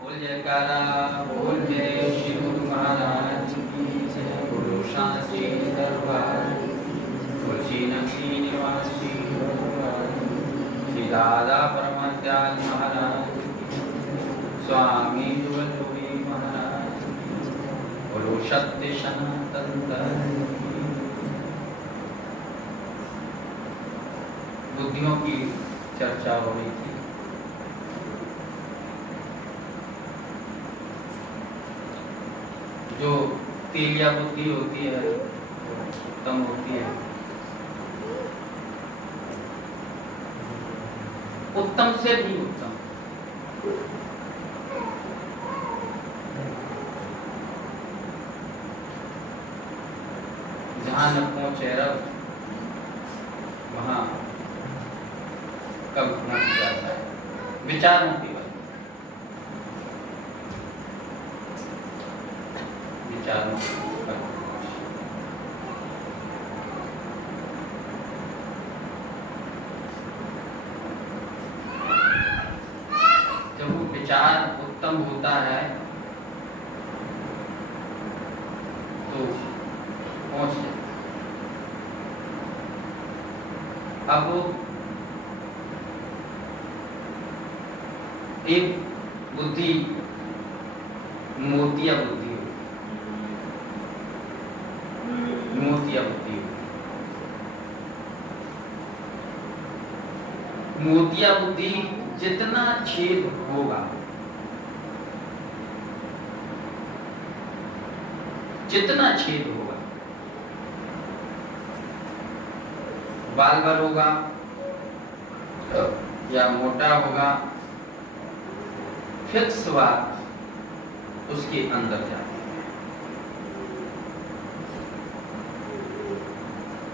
बोल जयकारा, बोल मेरे श्री गुरु महाराज की जय। गुरु शांति दरबार, तुलसी नगरी निवासी भगवान श्री दादा परमात्याल महाराज, स्वामी जुगलपुरी महाराज, गुरु सत्य सनातन धर्म। बुद्धियों की चर्चा हो रही थी। जो तेलिया बुद्धि होती है वो उत्तम होती है, उत्तम से भी उत्तम। जहां न पहुंचे रब वहां कब पहुंच जाता है विचारों की वजह, विचारों जब वो विचार उत्तम होता है तो पहुंच जाए। अब एक बुद्धि मोतिया बुद्धि हो, मोतिया बुद्धि हो। मोतिया बुद्धि जितना छेद होगा, जितना छेद होगा, बाल बाल होगा या मोटा होगा, फिक्स बात उसके अंदर जाती है,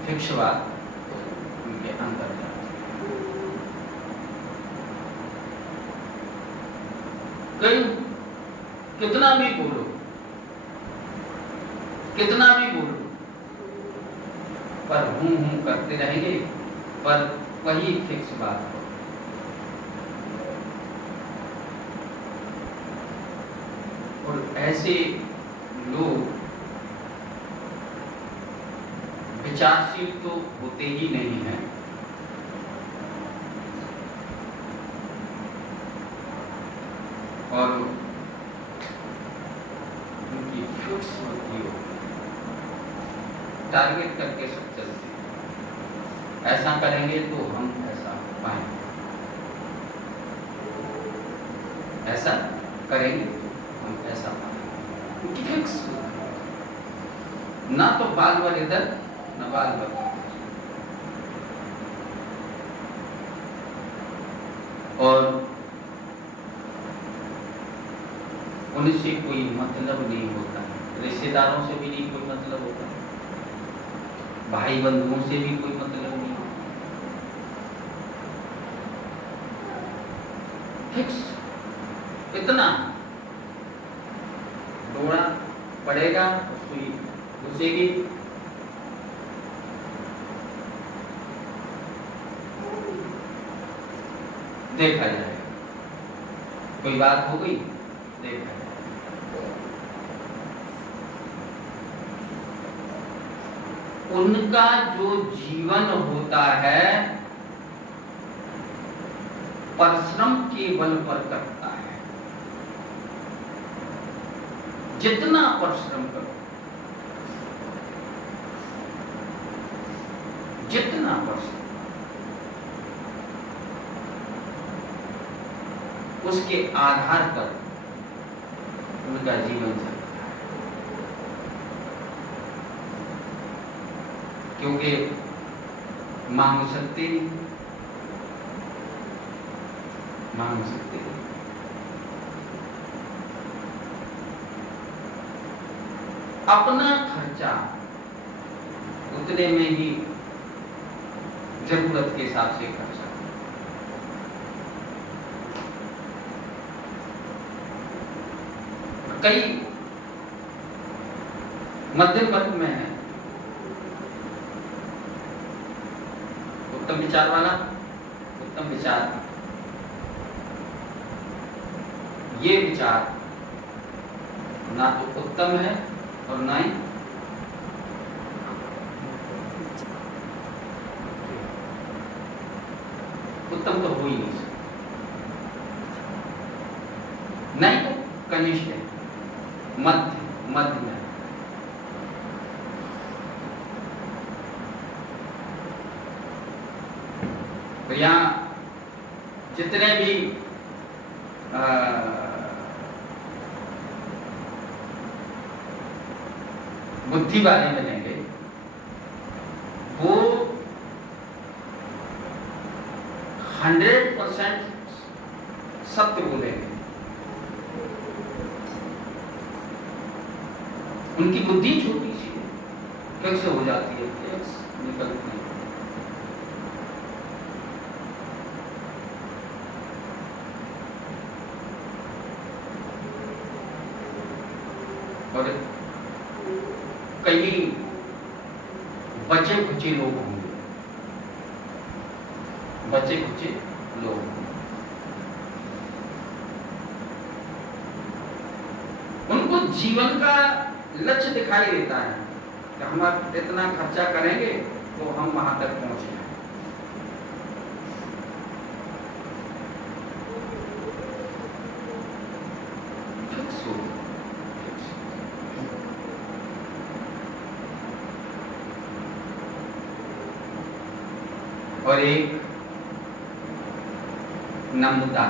फिक्स बात उनके अंदर जाती है। कई कितना भी बोलो, कितना भी बोलो, पर हूं करते रहेंगे, पर वही फिक्स बात हो। और ऐसे लोग विचारशील तो होते ही नहीं हैं, और उनकी फिक्स बुद्धि हो, टारगेट करके सब चलते हैं। ऐसा करेंगे तो हम ऐसा पाएंगे, ऐसा करेंगे हम ऐसा पाएंगे। फिक्स ना तो बाल बाल इधर न बाल बाल, और उनसे कोई मतलब नहीं होता है, रिश्तेदारों से भी नहीं कोई मतलब होता है, भाई बंधुओं से भी कोई मतलब नहीं होता। फिक्स इतना डोरा पड़ेगा तो सुई घुसेगी, देखा जाएगा, कोई बात हो गई देखा जाएगा। उनका जो जीवन होता है परिश्रम के बल पर करता है। जितना परिश्रम करो, जितना परिश्रम, उसके आधार पर उनका जीवन चलता है। क्योंकि मांग सकते नहीं, मांग सकते नहीं। अपना खर्चा उतने में ही जरूरत के हिसाब से खर्चा। कई मध्यम वर्ग में है, उत्तम विचार वाला, उत्तम विचार ये विचार ना तो उत्तम है और ना ही उत्तम तो हो ही नहीं सकता, नहीं तो कनिष्ठ है, मध्य में। तो यहाँ जितने भी बुद्धि वाले बनेंगे वो 100% सत्य बोलेंगे। उनकी बुद्धि छोटी सी है, कैसे हो जाती है, निकलती है। और कई बचे खुचे लोग होंगे, बचे खुचे लोग, उनको जीवन का लक्ष्य दिखाई देता है कि हम इतना खर्चा करेंगे तो हम वहां तक पहुंचे। और एक नम्रता,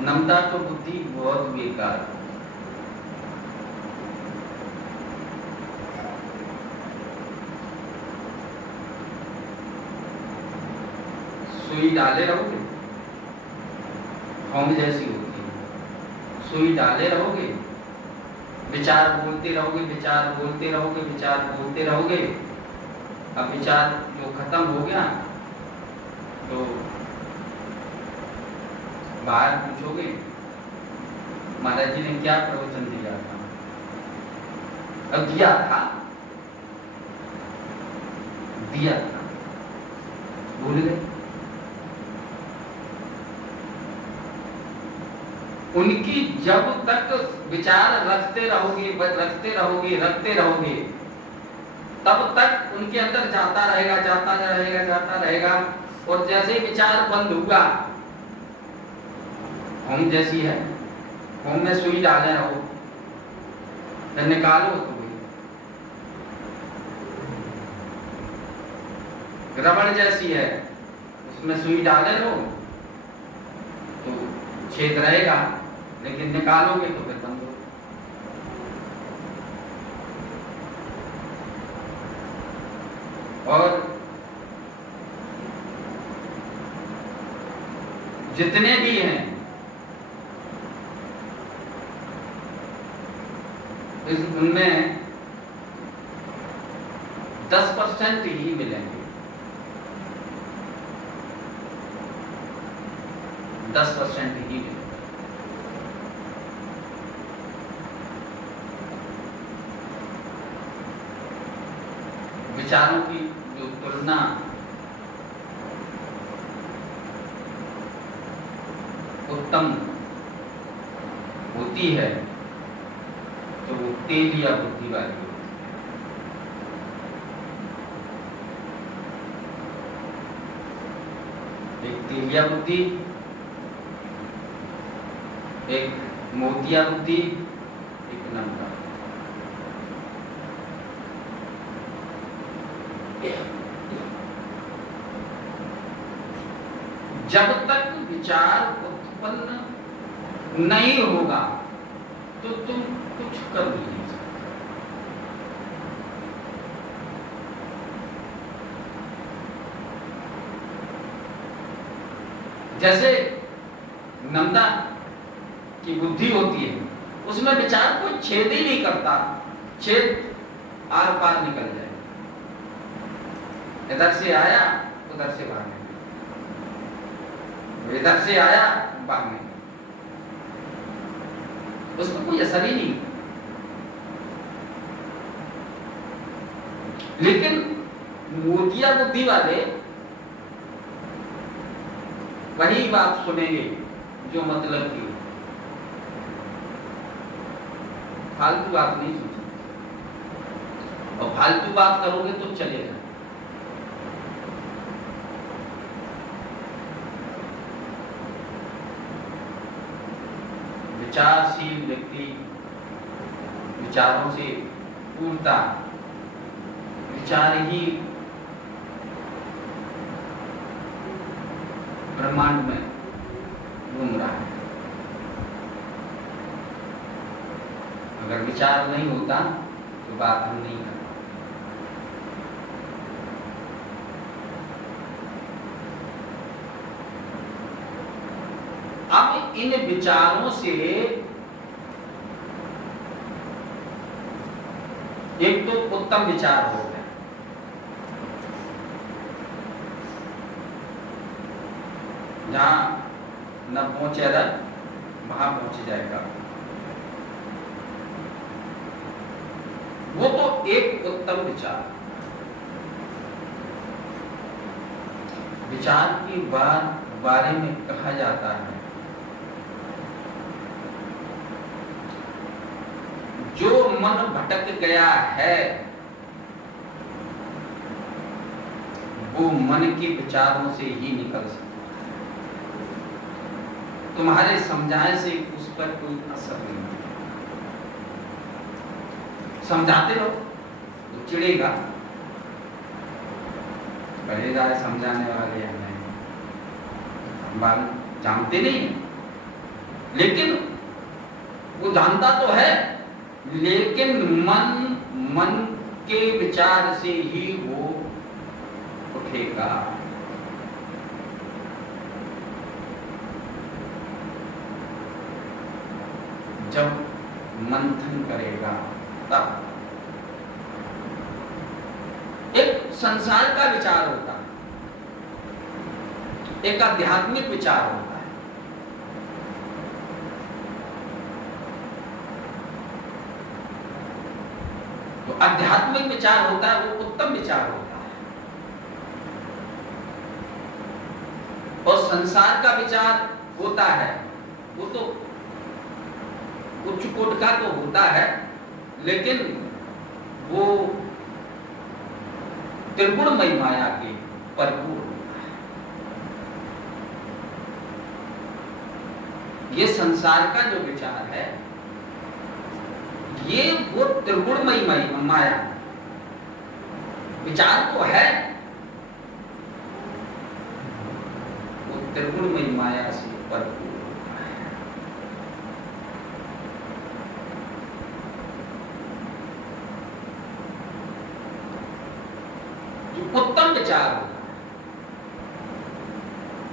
नम्रता तो बुद्धि बहुत बेकार। सुई डाले रहोगे, होंगे जैसी होती है, सुई डाले रहोगे, विचार बोलते रहोगे, विचार बोलते रहोगे, विचार बोलते रहोगे। अब विचार जो खत्म हो गया तो बाहर पूछोगे महाराज जी ने क्या प्रवचन दिया था, अब दिया था भूल गए। उनकी जब तक विचार रखते रहोगे तब तक उनके अंदर जाता रहेगा। और जैसे ही विचार बंद हुआ, होम जैसी है, होम में सुई डाले रहो, फिर निकालो तो रबड़ जैसी है, उसमें सुई डाले रहो तो छेद रहेगा, लेकिन निकालोगे तो फिर बंद हो। और जितने भी हैं उनमें 10% ही मिलेंगे, 10% ही मिलेंगे। विचारों की जो तुलना उत्तम होती है तो वो तेलिया बुद्धि वाली होती है। एक तेलिया बुद्धि, एक मोतिया बुद्धि, एक नम्रता। जब तक विचार उत्पन्न नहीं होगा तो तुम कुछ कर नहीं सकते। जैसे नम्रता की बुद्धि होती है, उसमें विचार को छेद ही नहीं करता, छेद आर पार निकल जाए, इधर से आया उधर से भागने, इधर से आया भागने, उसमें कोई असर ही नहीं। लेकिन मोतिया बुद्धि वाले वही बात सुनेंगे जो मतलब की, फालतू बात नहीं सुन सकते, और फालतू बात करोगे तो चलेगा। विचारशील व्यक्ति विचारों से पूर्णता, विचार ही ब्रह्मांड में घूम रहा है। अगर विचार नहीं होता तो बात हम नहीं करते। अब इन विचारों से एक तो उत्तम विचार हो गया, जहां न पहुंचे अदर वहां पहुंच जाएगा, वो तो एक उत्तम विचार। विचार के बारे में कहा जाता है, जो मन भटक गया है वो मन के विचारों से ही निकल सकता है। तुम्हारे समझाए से उस पर कोई असर नहीं है। समझाते रहो तो चिढ़ेगा, कहेगा समझाने वाले हैं नहीं, हम जानते नहीं, लेकिन वो जानता तो है, लेकिन मन के विचार से ही वो उठेगा। जब मंथन करेगा तब एक संसार का विचार होता है, एक आध्यात्मिक विचार होता है। तो आध्यात्मिक विचार होता है वो उत्तम विचार होता है, और संसार का विचार होता है वो तो उच्च कोटि का तो होता है, लेकिन वो त्रिगुणमयी माया के परिपूर्ण होता है। ये संसार का जो विचार है ये वो त्रिगुणमयी माया विचार तो है, वो त्रिगुणमयी माया से परिपूर्ण होता है। जो उत्तम विचार होता है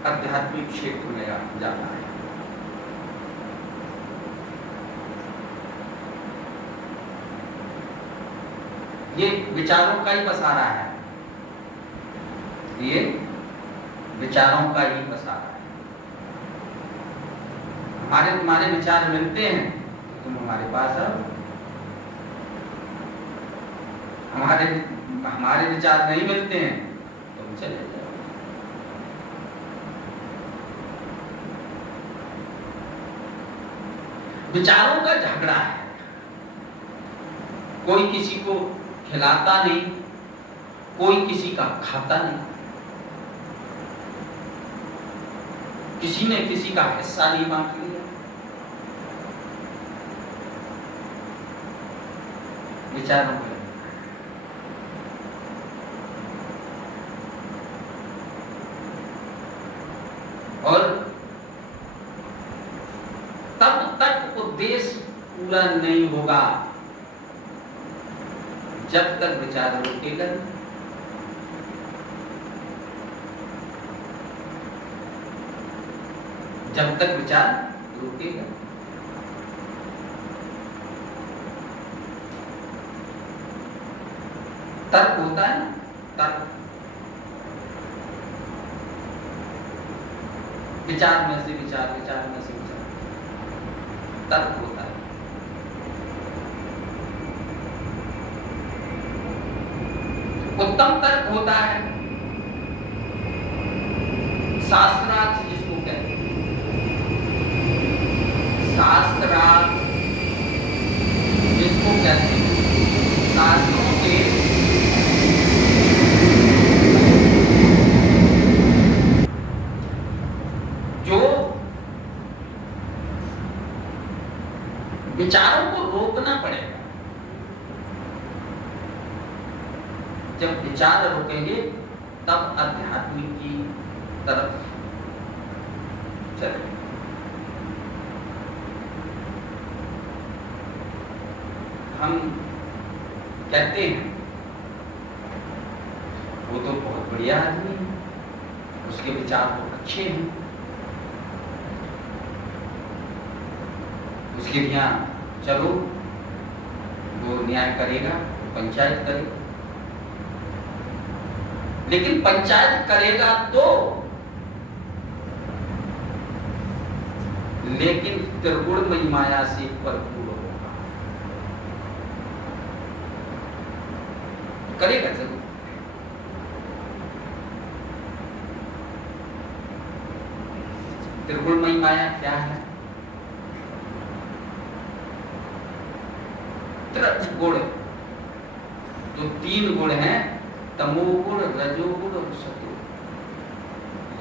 आध्यात्मिक क्षेत्र में जाता है। ये विचारों का ही पसारा है, ये विचारों का ही पसारा है। हमारे तुम्हारे विचार मिलते हैं तो तुम हमारे पास आओ, हमारे विचार नहीं मिलते हैं तो तुम चले जाओ। विचारों का झगड़ा है, कोई किसी को खिलाता नहीं, कोई किसी का खाता नहीं, किसी ने किसी का हिस्सा नहीं बांट लिया। विचारों में और तब तक उद्देश्य पूरा नहीं होगा जब तक विचार रुकेगा। जब तक विचार रुकेगा तर्क होता है ना, तर्क विचार में से विचार, विचार में से विचार, तर्क होता है। उत्तम तर्क होता है, शास्त्रार्थ जिसको विचारों को रोकना पड़ेगा। जब विचार रोकेंगे तब अध्यात्म की तरफ चलेंगे। हम कहते हैं वो तो बहुत बढ़िया आदमी है, उसके विचार बहुत अच्छे हैं, उसके यहाँ चलो वो न्याय करेगा, पंचायत करेगा। लेकिन पंचायत करेगा तो, लेकिन त्रिगुणमयी माया से भरपूर होगा, करेगा जरूर। त्रिगुणमयी माया क्या है? त्रिगुण, जो 3 गुण हैं, तमोगुण, रजोगुण और सतोगुण,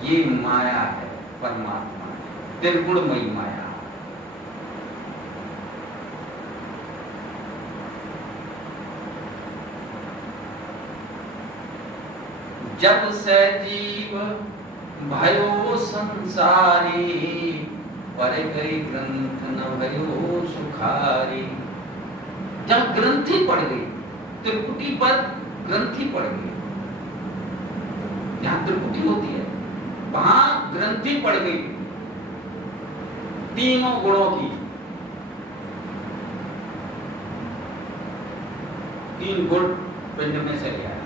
ये माया है, परमात्मा है, त्रिगुणमयी माया। जब से जीव भयो संसारी, पर गई ग्रंथ न भयो सुखारी। जब ग्रंथि पड़ गई, त्रिपुटी पर ग्रंथि पड़ गई, जहां त्रिपुटी होती है वहां ग्रंथि पड़ गई 3 गुणों की। 3 गुण पिंड में चले आए,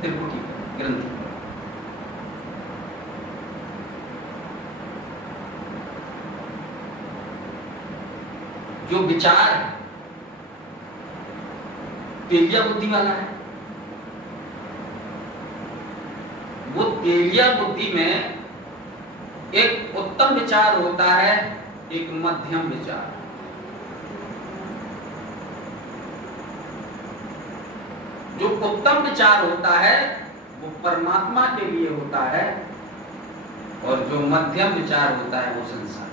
त्रिपुटी ग्रंथि। जो विचार है तेलिया बुद्धि वाला है, वो तेलिया बुद्धि में एक उत्तम विचार होता है, एक मध्यम विचार। जो उत्तम विचार होता है वो परमात्मा के लिए होता है, और जो मध्यम विचार होता है वो संसार।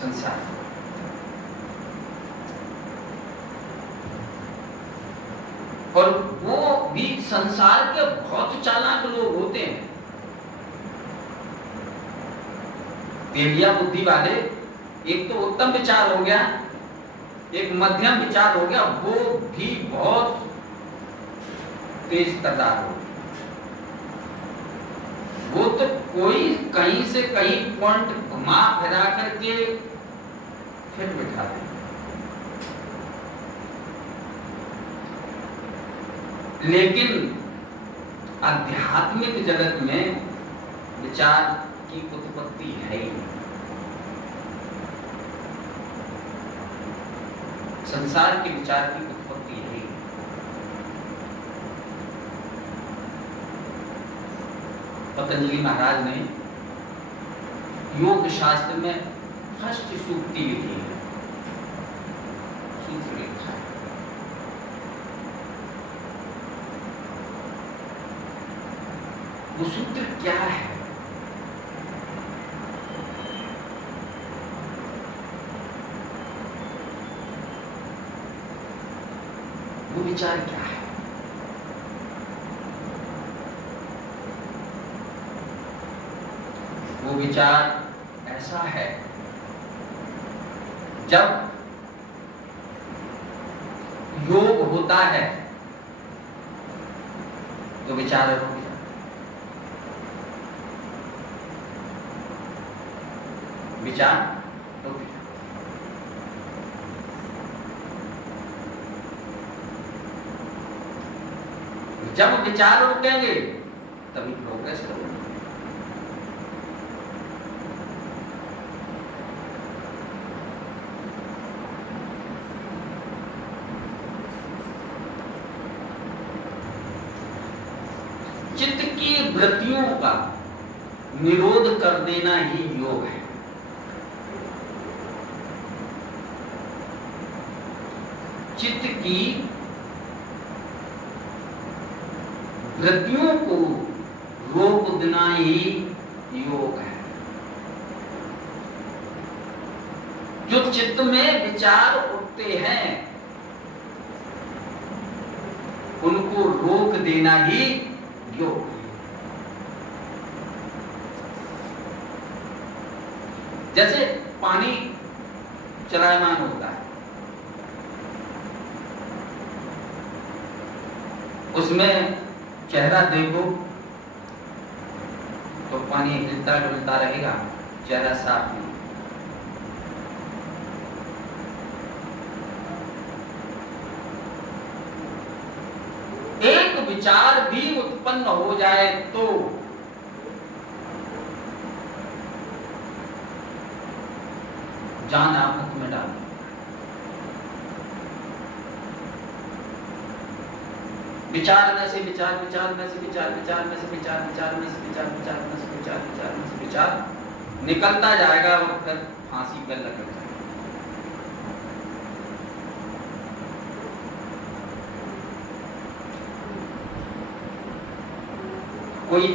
संसार और वो भी संसार के बहुत चालाक लोग होते हैं। तेलिया बुद्धि वाले, एक तो उत्तम विचार हो गया, एक मध्यम विचार हो गया, वो भी बहुत तेज तर्रार हो। वो तो कोई कहीं से कहीं पॉइंट घुमा फिरा करके फिर बिठा दे। लेकिन आध्यात्मिक जगत में विचार की उत्पत्ति है ही नहीं। संसार के विचार की उत्पत्ति है ही नहीं। पतंजलि महाराज ने योग शास्त्र में फर्स्ट सूक्ति लिखी है, सूत्र लिखा है। वो सूत्र क्या है? वो विचार क्या है? वो विचार ऐसा है, जब योग होता है तो विचार रुक जाता, विचार रुक जाता। जब विचार रुकेंगे तभी प्रोग्रेस करोगे। चित्त की वृत्तियों का निरोध कर देना ही योग है। चित्त की वृत्तियों को रोक देना ही योग है। जो चित्त में विचार उठते हैं उनको रोक देना ही योग है। जैसे पानी चलायमान होता है, उसमें चेहरा देखो तो पानी हिलता डुलता रहेगा, चेहरा साफ नहीं। एक विचार भी उत्पन्न हो जाए तो जान आफत में डाल। विचार में से विचार, विचार में से विचार, विचार में से विचार, विचार में से विचार, विचार में से विचार, विचार में से विचार निकलता जाएगा और फिर फांसी पर लग जाएगा। कोई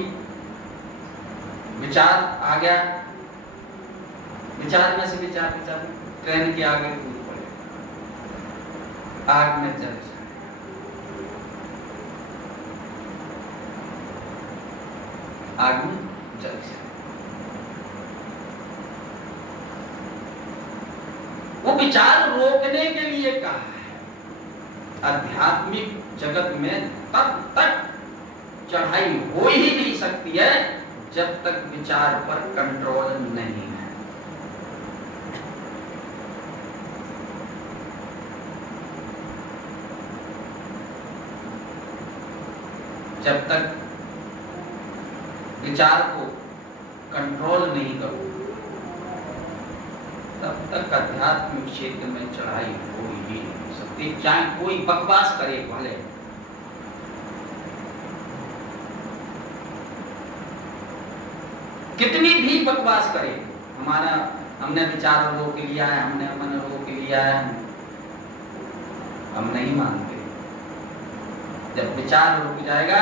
विचार आ गया, विचार में से विचार, विचार ट्रेन के आगे कूद पड़े, आग में जल जाए, आग में जल जाए। वो विचार रोकने के लिए कहा है। आध्यात्मिक जगत में तब तक चढ़ाई हो ही नहीं सकती है जब तक विचार पर कंट्रोल नहीं है। जब तक विचार को कंट्रोल नहीं करो तब तक आध्यात्मिक क्षेत्र में चढ़ाई हो ही नहीं सकती। चाहे कोई बकवास करे भले, कितनी भी बकवास करे, हमने विचार रोक लिया है, हमने मन रोक लिया है, हम नहीं मानते। जब विचार रुक जाएगा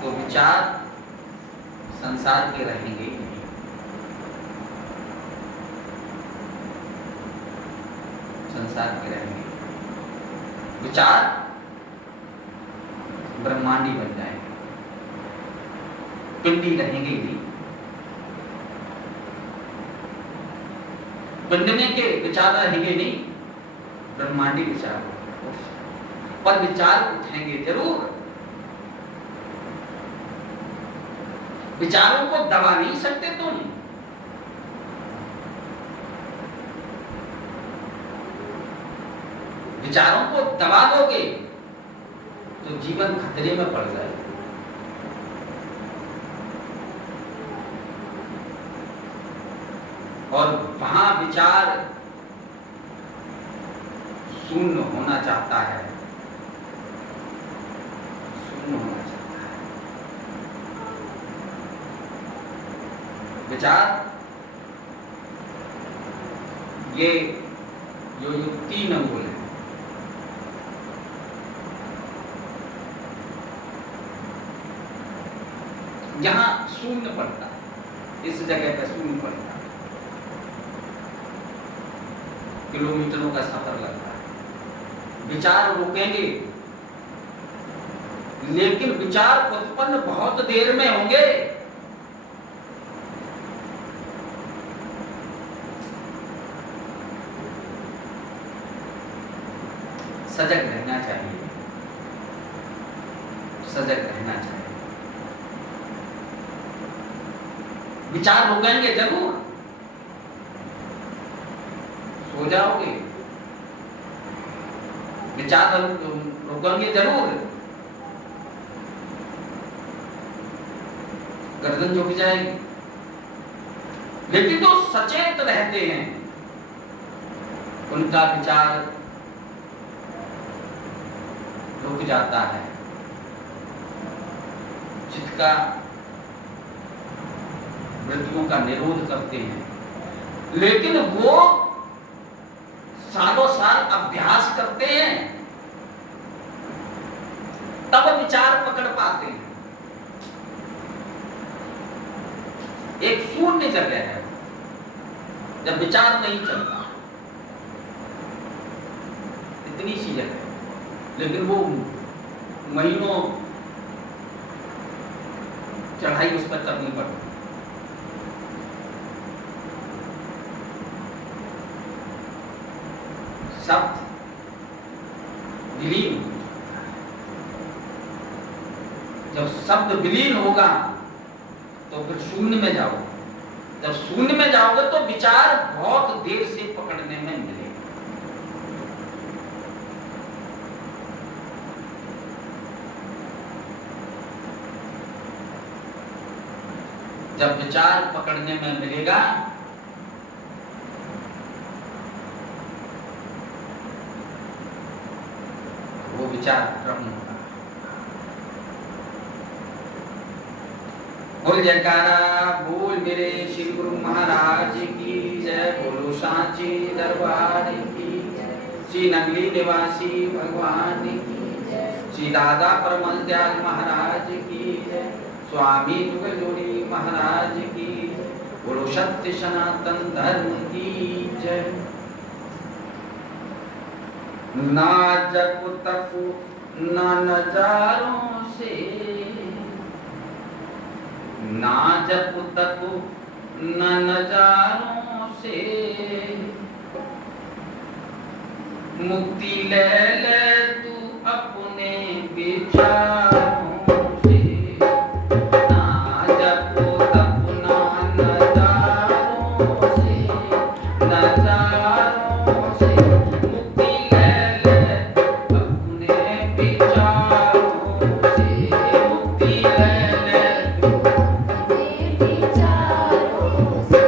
तो विचार संसार के रहेंगे ही नहीं। संसार के रहेंगे, विचार ब्रह्मांडी बन जाएंगे, पिंडी रहेंगे ही नहीं। पिंड में के विचार रहेंगे नहीं, ब्रह्मांडी विचार, पर विचार उठेंगे जरूर। विचारों को दबा नहीं सकते तुम। विचारों को दबा दोगे तो जीवन खतरे में पड़ जाएगा। और वहां विचार शून्य होना चाहता है, शून्य होना चाहता है। विचार ये जो तीन अंगुल है, जहां शून्य पड़ता है, इस जगह पर शून्य पड़ता है, किलोमीटरों का सफर लगता है। विचार रुकेंगे लेकिन विचार उत्पन्न बहुत देर में होंगे। सजग रहना चाहिए, सजग रहना चाहिए। विचार रुकेंगे जरूर, सो जाओगे, विचार रुकेंगे जरूर, गर्दन झुक जाएगी। लेकिन जो सचेत रहते हैं उनका विचार रुक जाता है, चित्त का वृत्तियों का निरोध करते हैं। लेकिन वो सालों साल अभ्यास करते हैं, तब विचार पकड़ पाते हैं। एक शून्य जगह है जब विचार नहीं चलता, इतनी सी जगह, लेकिन वो महीनों चढ़ाई उस पर करनी पड़ती। शब्द विलीन, जब शब्द विलीन होगा तो फिर शून्य में जाओ। जब शून्य में जाओगे तो विचार बहुत देर से पकड़ने में मिलेगा। जब विचार पकड़ने में मिलेगा वो विचार ब्रह्म होगा। बोल जयकारा बोल मेरे श्री गुरु महाराज की जय। बोलो सांची दरबार की जय। श्री नगली निवासी भगवान की जय। श्री दादा परमल दयाल महाराज की जय। स्वामी जुगल जोड़ी महाराज की जय। बोलो सत्य सनातन धर्म की जय। ना जप तप ना नजारों से, ना जप तप न नजारों से, मुक्ति ले ले तू अपने विचारों से। ना जप तप न नजारों से, नजारों से, मुक्ति ले ले अपने विचारों से, मुक्ति ले ले नजारों से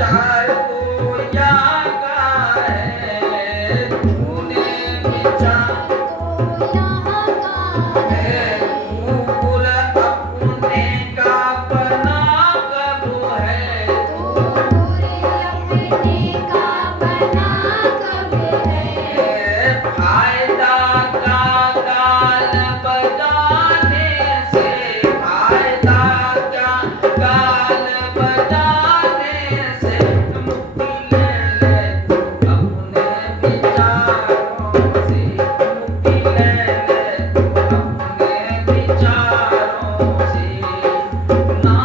विचार तो यहाँ का है, तूने विचार भूल अपने का बना कब है, फायदा का गाल बजाने से, फायदा का गाल बजाने से, मुक्ति ले ले तू अपने विचारों से, मुक्ति ले ले तू अपने विचारों से, ना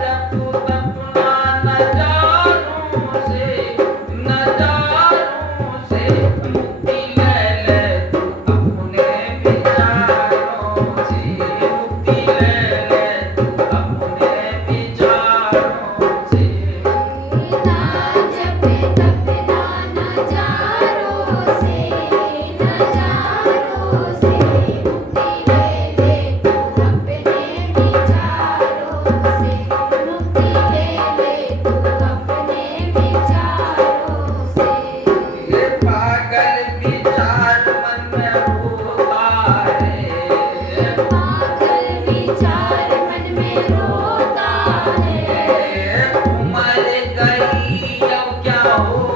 जब अपना नजारों से, नजारों से, मुक्ति ले ले तू अपने विचारों से, मुक्ति ले ले तू अपने विचारों से। ये पागल विचार मन में होता है, उम्र गई अब क्या हो